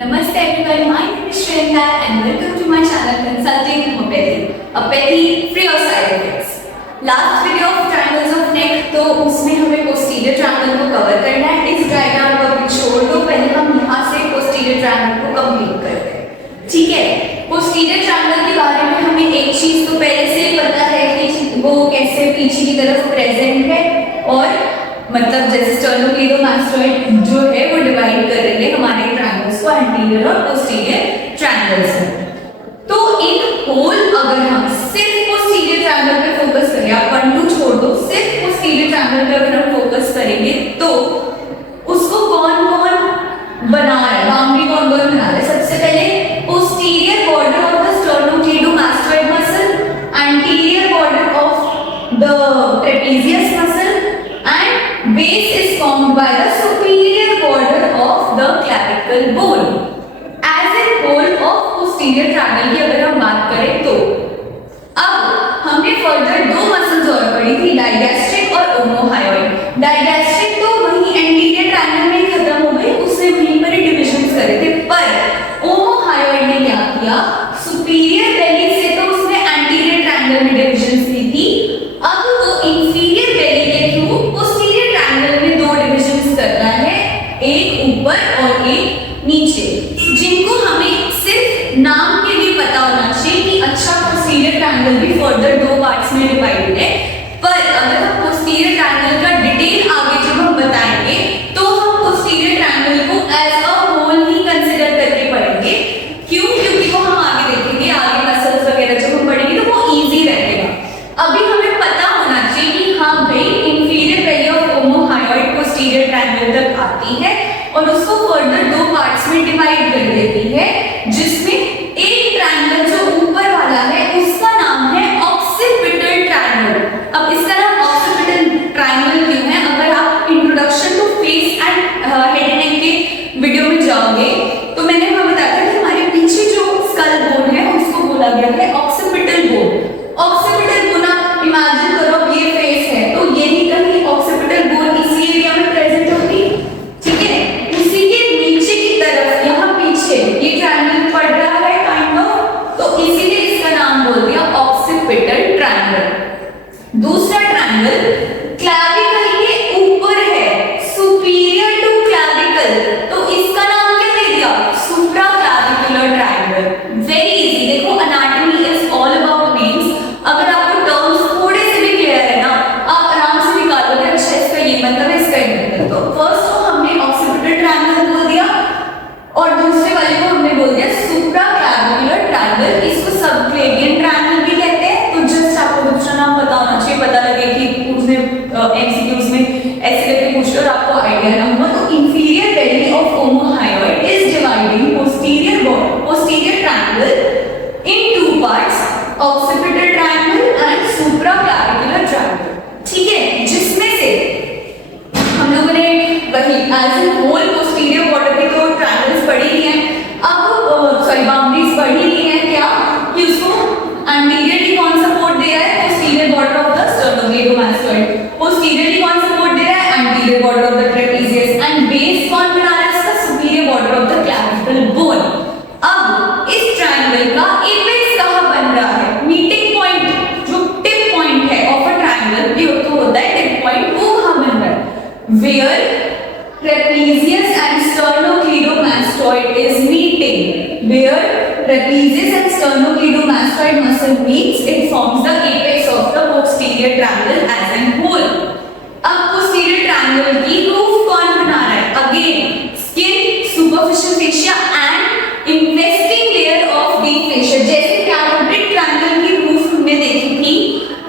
Namaste everyone, my name is Shreya and welcome to my channel Consulting Homeopathy, a pathy free of side effects. Last video of triangles of neck तो उसमें हमें posterior triangle को cover करना है। इस diagram को अभी छोड़ दो, पहले हम यहाँ से पोस्टीरियर ट्रायंगल को कंप्लीट करते हैं। ठीक है, पोस्टीरियर ट्रायंगल के बारे में हमें एक चीज तो पहले से ही पता है कि वो कैसे पीछे की तरफ प्रेजेंट है और मतलब जैसे स्टर्नोक्लीडोमास्टोइड जो है वो डिवाइड कर रही है हमारे ट्रायंगल्स को एंटीरियर और पोस्टीरियर ट्रायंगल्स में। तो इन होल अगर हम सिर्फ पोस्टीरियर ट्रायंगल पे फोकस करें, आप 1 2 छोड़ दो, सिर्फ पोस्टीरियर ट्रायंगल पे अगर हम फोकस करेंगे तो उसको कौन-कौन बना रहा है, बाउंड्री कौन-कौन बना रहा है। सबसे पहले posterior border of the sternocleidomastoid muscle, anterior border of the trapezius muscle and base is formed by the superior border of the clavicle bone. As in whole of posterior triangle की अगर हम बात करें तो अब हमने फर्दर दो muscles और पढ़ी थी, डाइगैस्ट्रिक और ओमोहायोइड। डाइगैस्ट्रिक तो वही एंटीरियर ट्रायंगल में ही खत्म हो गई, उससे वहीं पर ही डिविजन्स करे थे, पर ओमोहायोइड ने क्या किया, सुपीरियर बेली से तो उसने एंटीरियर ट्रायंगल में डिविजन्स दी थी, अब वो इंफीरियर बेली के थ्रू पोस्टीरियर ट्रायंगल में दो डिविजन्स करना है, एक ऊपर और एक नीचे, जिनको हमें सिर्फ नाम के लिए पता होना चाहिए कि अच्छा पोस्टीरियर ट्रायंगल भी फर्दर दो पार्ट्स में डिवाइडेड है। पर अगर हम पोस्टीरियर ट्रायंगल का डिटेल आगे जब हम बताएंगे तो हम पोस्टीरियर ट्रायंगल को एज अ होल ही कंसीडर करके पढ़ेंगे। क्यों? क्योंकि वो हम आगे देखेंगे, आगे मसल्स वगैरह जब हम पढ़ेंगे तो वो इजी रहेगा। अभी हमें पता होना चाहिए कि हाँ भाई inferior belly of ओमोहायोइड posterior triangle तक आती है और उसको फर्दर दो पार्ट्स में डिवाइड कर देती है, जिसमें एक ट्रायंगल जो ऊपर वाला है उसका नाम है ऑक्सीपिटल ट्रायंगल। अब इसका नाम ऑक्सीपिटल ट्रायंगल क्यों है? अगर आप introduction to face and head and neck के वीडियो में जाओगे तो मैंने वहां बताया था कि हमारे पीछे जो स्कल बोन है उसको बोला गया है ऑक्सीपिटल बोन। ऑक्सीपिटल बोन आप इमेजिन करो ये फेस है तो यही कहीं ऑक्सीपिटल बोन इसी एरिया में प्रेजेंट होगी, ठीक है। उसी के नीचे की तरफ यहाँ पीछे ये ट्रायंगल पड़ रहा है काइंड ऑफ, तो इसीलिए इसका नाम बोल दिया ऑक्सीपिटल ट्रायंगल। दूसरा ट्रायंगल क्लैविकल के ऊपर है, सुपीरियर टू क्लैविकल, तो इसका नाम क्या दे दिया, सुप्राक्लैविकुलर ट्रायंगल। वेरी इजी, देखो anatomy is all about names. अगर आपको टर्म्स थोड़े से भी क्लियर है ना, आप आराम से निकालोगे अच्छा इसका ये मतलब है, इसका ये मतलब। तो फर्स्ट तो हमने ऑक्सीपिटल ट्रायंगल बोल दिया और दूसरे वाले को हमने बोल दिया सुप्राक्लैविकुलर ट्रायंगल। इसको सबक्लेवियन ट्रायंगल भी कहते हैं। तो जस्ट आपको दूसरा नाम पता होना चाहिए, पता लगे कि उसने एमसीक्यूज में ऐसे करके पूछ लो और आपको आइडिया ना हो। तो inferior belly of omohyoid is dividing posterior triangle in two parts, occipital triangle and supraclavicular triangle, ठीक है। जिसमें से हम लोगों ने वही as an whole posterior border की तो ट्रायंगल्स पढ़ी ही हैं, अब सॉरी बाउंड्रीज पढ़ी ही हैं क्या, कि उसको एंटीरियरली कौन सपोर्ट दे रहा है, posterior border of the sternocleidomastoid, posteriorly कौन सपोर्ट दे रहा है, anterior border of the trapezius, and base कौन बना रहा है इसका, superior border of the clavicle bone. अब इस ट्रायंगल का एपेक्स कहां बन रहा है, मीटिंग पॉइंट जो टिप पॉइंट है ऑफ अ ट्रायंगल भी तो होता है टिप पॉइंट, वो कहां बन रहा है, where trapezius and sternocleidomastoid is meeting, where trapezius and sternocleidomastoid muscle meets, it forms the apex of the posterior triangle as a whole. अब posterior triangle की रूफ कौन बना रहा है, again skin, superficial fascia and investing layer of deep fascia. जैसे carotid triangle की roof हमने देखी थी,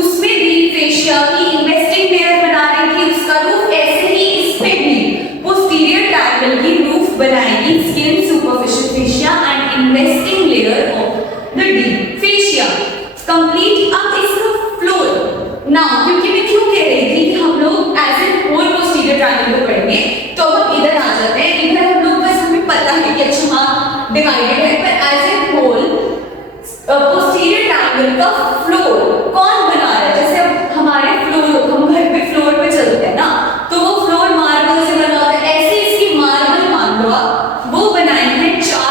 उसमें डीप फेशिया की इन्वेस्टिंग लेयर बना रही थी उसका रूफ, ऐसे ही इसमें भी पोस्टीरियर ट्रायंगल की रूफ बनाएगी skin, superficial fascia and investing layer of the deep fascia complete. अब इसका फ्लोर नाउ, क्योंकि मैं क्यों कह रही थी कि हम लोग as a whole posterior triangle को पढ़ेंगे, तो हम इधर आ जाते हैं। इधर हम लोग बस हमें पता है कि अच्छा हाँ डिवाइडेड है, पर as a whole posterior triangle का फ्लोर कौन बना रहा है। जैसे अब हमारे फ्लोर, हम घर पे फ्लोर पे चलते हैं ना, तो वो फ्लोर मार्बल से बना होता है, ऐसे इसकी मार्बल मान लो आप, वो बनाई है 4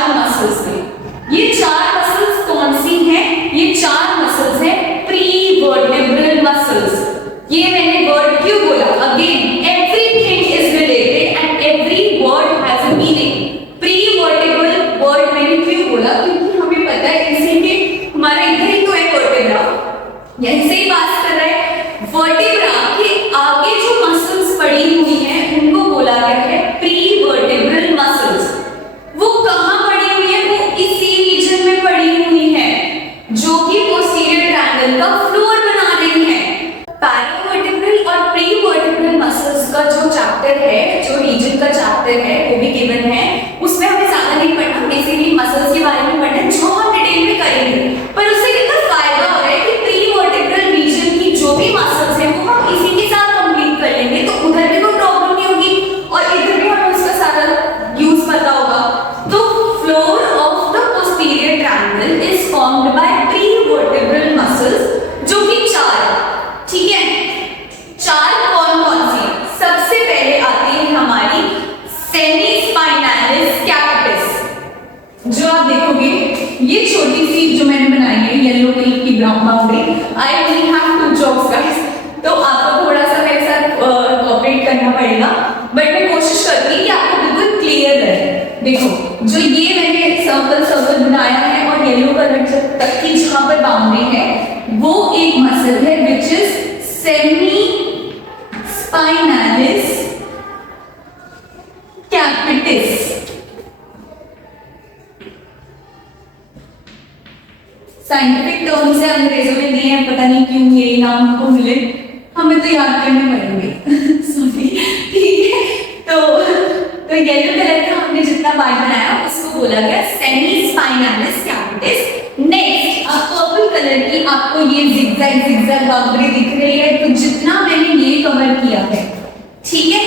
देखोगे ये छोटी सी जो मैंने बनाई है येलो कलर की brown boundary, I only have 2 chalks guys, तो आपको थोड़ा सा मेरे साथ कोऑपरेट करना पड़ेगा, बट मैं कोशिश करूंगी कि आपको बिल्कुल क्लियर रहे। देखो जो ये मैंने सर्कल बनाया है और येलो कलर तक की जहां पर बाउंड्री है वो एक मसल है which is semispinalis capitis. Scientific terms है, अंग्रेजों में दिए हैं, पता नहीं क्यों ये नाम हमको मिले, हमें तो याद करने पड़ेंगे सॉरी, ठीक है। तो येलो कलर का हमने जितना पार्ट बनाया उसको बोला गया सेमी स्पाइनालिस कैपिटिस। नेक्स्ट अब पर्पल कलर की आपको ये जिगजैग बाउंड्री दिख रही है, तो जितना मैंने ये कवर किया है, ठीक है,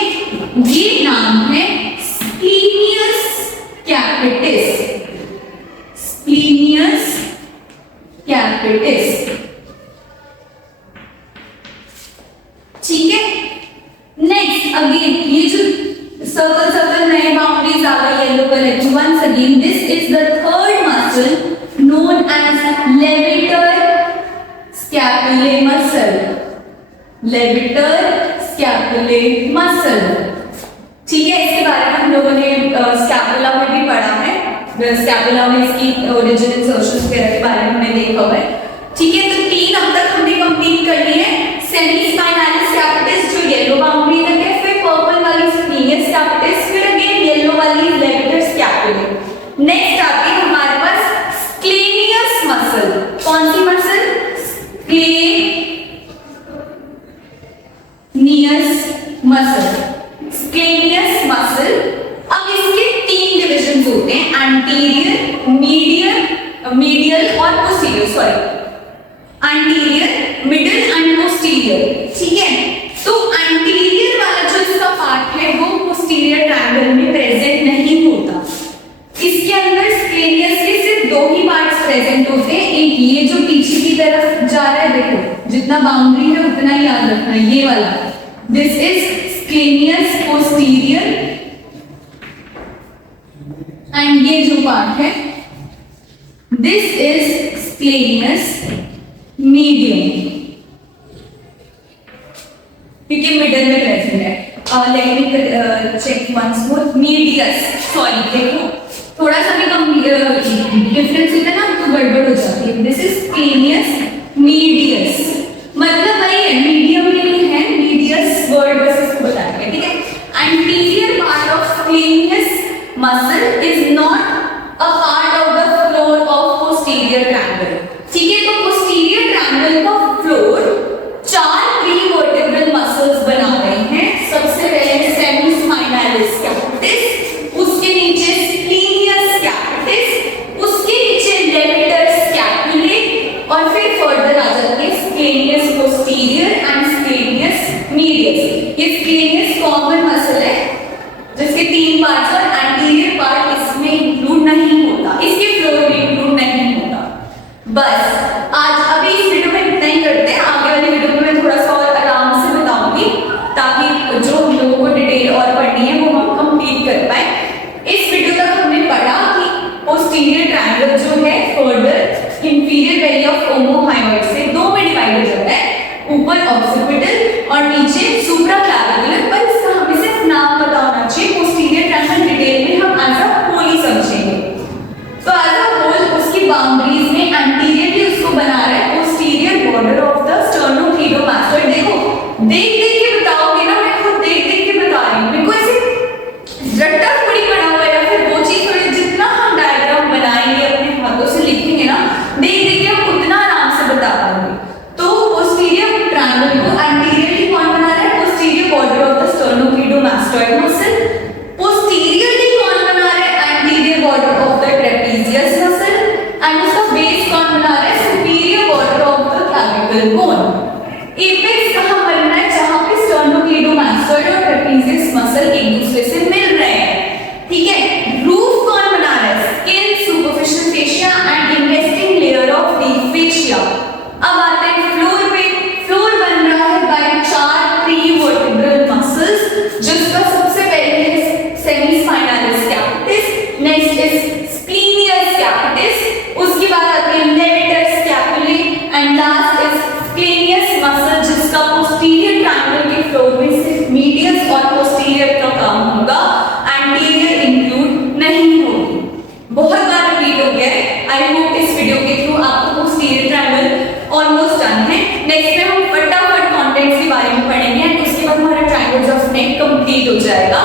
ये नाम है स्प्लीनियस कैपिटिस, स्प्लीनियस कैपिटिस, ठीक है। नेक्स्ट अगेन ये जो सर्कल नए बाउंड्रीज आ गई येलो कलर की, once again this is the third muscle known as levator scapulae muscle, levator scapulae muscle, ठीक है। इसके बारे में हम लोगों ने स्कैपुला में भी पढ़ा है, स्कैपुला में इसकी ओरिजिन इंसर्शंस वगैरह के बारे में हमने देखा हुआ है, ठीक है। तो 3 अब तक हमने कंप्लीट कर ली है, सेमी स्पाइनालिस कैपिटिस जो येलो बाउंड्री तक है, फिर पर्पल वाली स्प्लीनियस कैपिटिस, फिर अगेन येलो वाली लेविटर स्कैपुले। नेक्स्ट आती है हमारे पास स्क्लेनियस मसल, कौन सी muscle? Scalenus muscle, scalenus muscle. अब इसके 3 डिविजन्स होते हैं, एंटीरियर, मीडियल और posterior, sorry anterior, middle and posterior, ठीक है। तो एंटीरियर वाला जो इसका पार्ट है वो पोस्टीरियर ट्रायंगल में प्रेजेंट नहीं होता, इसके अंदर स्क्लेनियस के सिर्फ 2 ही पार्ट्स प्रेजेंट होते हैं, एक ये जो पीछे की तरफ जा रहा है, देखो जितना बाउंड्री है उतना ही याद रखना है, ये वाला, this is scalenus posterior, and ये जो पार्ट है दिस इज स्क्लेनियस मीडियम, क्योंकि मिडल में प्रेजेंट है। Let me check once more, medius, sorry देखो थोड़ा सा भी डिफरेंस होता है ना तो गड़बड़ हो जाती है, दिस इज स्क्लेनियस मीडियस, मतलब वही है, मीडियम के लिए है, मीडियस वर्ड बस इसको बताएंगे, ठीक है। Anterior part of scalenus muscle is not a part of the floor of posterior triangle, ठीक है। तो पोस्टीरियर ट्रायंगल का फ्लोर 4 प्री-वर्टेब्रल मसल्स बना रहे हैं, सबसे पहले सेमी स्पाइनालिस कैपिटिस, उसके नीचे स्प्लीनियस कैपिटिस, उसके नीचे लेविटर स्कैपुले, और फिर फर्दर आ जाते हैं स्क्लेनियस पोस्टीरियर एंड स्क्लेनियस मीडियस। ये स्क्लेनियस कॉमन मसल है जिसके 3 पार्ट्स और एंटीरियर पार्ट इसमें इंक्लूड नहीं होता, इसके फ्लोर में इंक्लूड नहीं होता। बस आज अभी इस वीडियो में इतना ही करते हैं, आगे वाली वीडियो में मैं थोड़ा सा और आराम से बताऊंगी ताकि जो हम लोगों को डिटेल और पढ़नी है वो हम कंप्लीट कर पाए। इस वीडियो तक हमने पढ़ा कि पोस्टीरियर ट्रायंगल जो है फर्दर इंफीरियर वैली ऑफ ओमोहायोइड से 2 में डिवाइड हो जाता है, ऊपर ऑक्सिपिटल और नीचे सुप्राक्लैविकुलर, पर इसका हमें सिर्फ नाम पता होना चाहिए, पोस्टीरियर ट्रायंगल डिटेल में कंप्लीट हो जाएगा।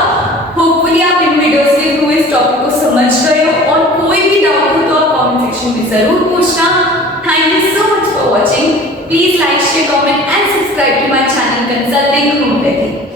होपफुली आप इन वीडियोस के थ्रू इस टॉपिक को समझ गए हो, और कोई भी डाउट हो तो आप कमेंट सेक्शन में जरूर पूछना। Thank you so much for watching. Please like, share, comment and subscribe to my channel consulting homeopathy.